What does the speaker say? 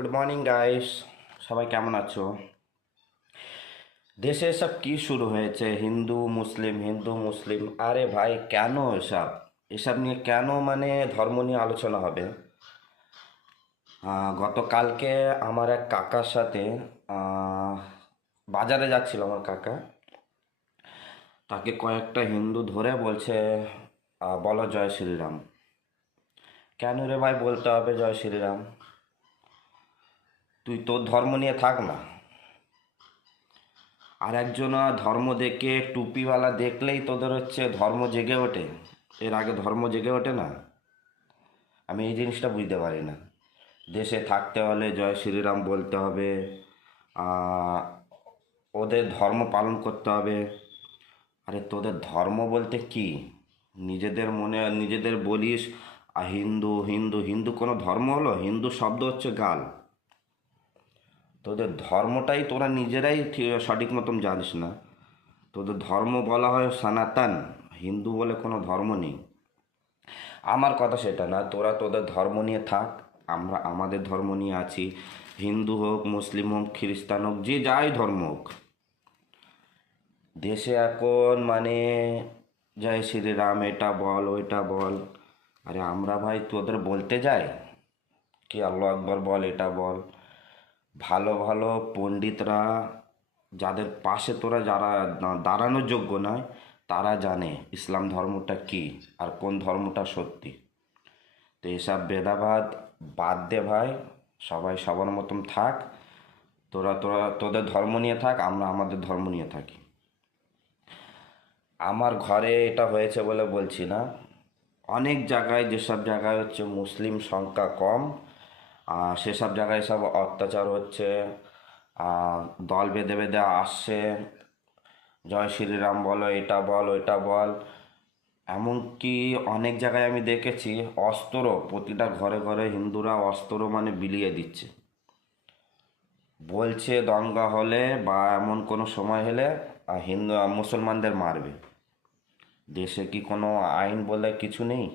Good morning guys, সবাই কেমন আছো? দেশে এসব কি শুরু হয়েছে? হিন্দু মুসলিম হিন্দু মুসলিম, আরে ভাই কেন এসব? এসব নিয়ে কেন ধর্ম নিয়ে আলোচনা হবে? গতকালকে আমার এক কাকার সাথে আহ, বাজারে যাচ্ছিল আমার কাকা। তাকে কয়েকটা হিন্দু ধরে বলছে, বলো জয় শ্রীরাম। কেন রে ভাই বলতে হবে জয় শ্রীরাম? তুই তোর ধর্ম নিয়ে থাক না। আর একজন ধর্ম দেখে টুপিওয়ালা দেখলেই তোদের ধর্ম জেগে ওঠে। এর আগে ধর্ম জেগে ওঠে না। আমি এই জিনিসটা বুঝতে পারি না। দেশে থাকতে হলে জয় শ্রীরাম বলতে হবে, আহ, ওদের ধর্ম পালন করতে হবে। আরে তোদের ধর্ম বলতে কি? নিজেদের মনে নিজেদের বলিস হিন্দু হিন্দু হিন্দু কোনো ধর্ম হলো? হিন্দু শব্দ হচ্ছে গাল। তোদের ধর্মটাই তোরা নিজেরাই সঠিক মতন জানিস না। তোদের ধর্ম বলা হয় সনাতন, হিন্দু বলে কোনো ধর্ম নেই। আমার কথা সেটা না, তোরা তোদের ধর্ম নিয়ে থাক, আমরা আমাদের ধর্ম নিয়ে আছি। হিন্দু হোক, মুসলিম হোক, খ্রিস্টান হোক, যে যাই ধর্ম হোক, দেশে এখন জয় শ্রীরাম এটা বল ওইটা বল। আরে আমরা ভাই তোদের বলতে যাই কি আল্লাহ আকবর বল এটা বল। ভালো ভালো পণ্ডিতরা, যাদের পাশে তোরা যারা দাঁড়ানোর যোগ্য নয়, তারা জানে ইসলাম ধর্মটা কি আর কোন ধর্মটা সত্যি। তো এসব ভেদাভেদ বাদ দে ভাই, সবাই সবার মতন থাক। তোরা তোরা তোদের ধর্ম নিয়ে থাক, আমরা আমাদের ধর্ম নিয়ে থাকি। আমার ঘরে এটা হয়েছে বলে বলছি না, অনেক জায়গায় যেসব জায়গায় মুসলিম সংখ্যা কম, সেসব জায়গায় সব অত্যাচার হচ্ছে। দল বেঁধে বেঁধে আসছে, জয় শ্রীরাম বলো এটা বল ওইটা বল। এমনকি অনেক জায়গায় আমি দেখেছি অস্ত্র, প্রতিটা ঘরে ঘরে হিন্দুরা অস্ত্র বিলিয়ে দিচ্ছে। বলছে দঙ্গা হলে বা এমন কোনো সময় হলে হিন্দু মুসলমানদের মারবে। দেশে কি কোনো আইন বলে কিছু নেই?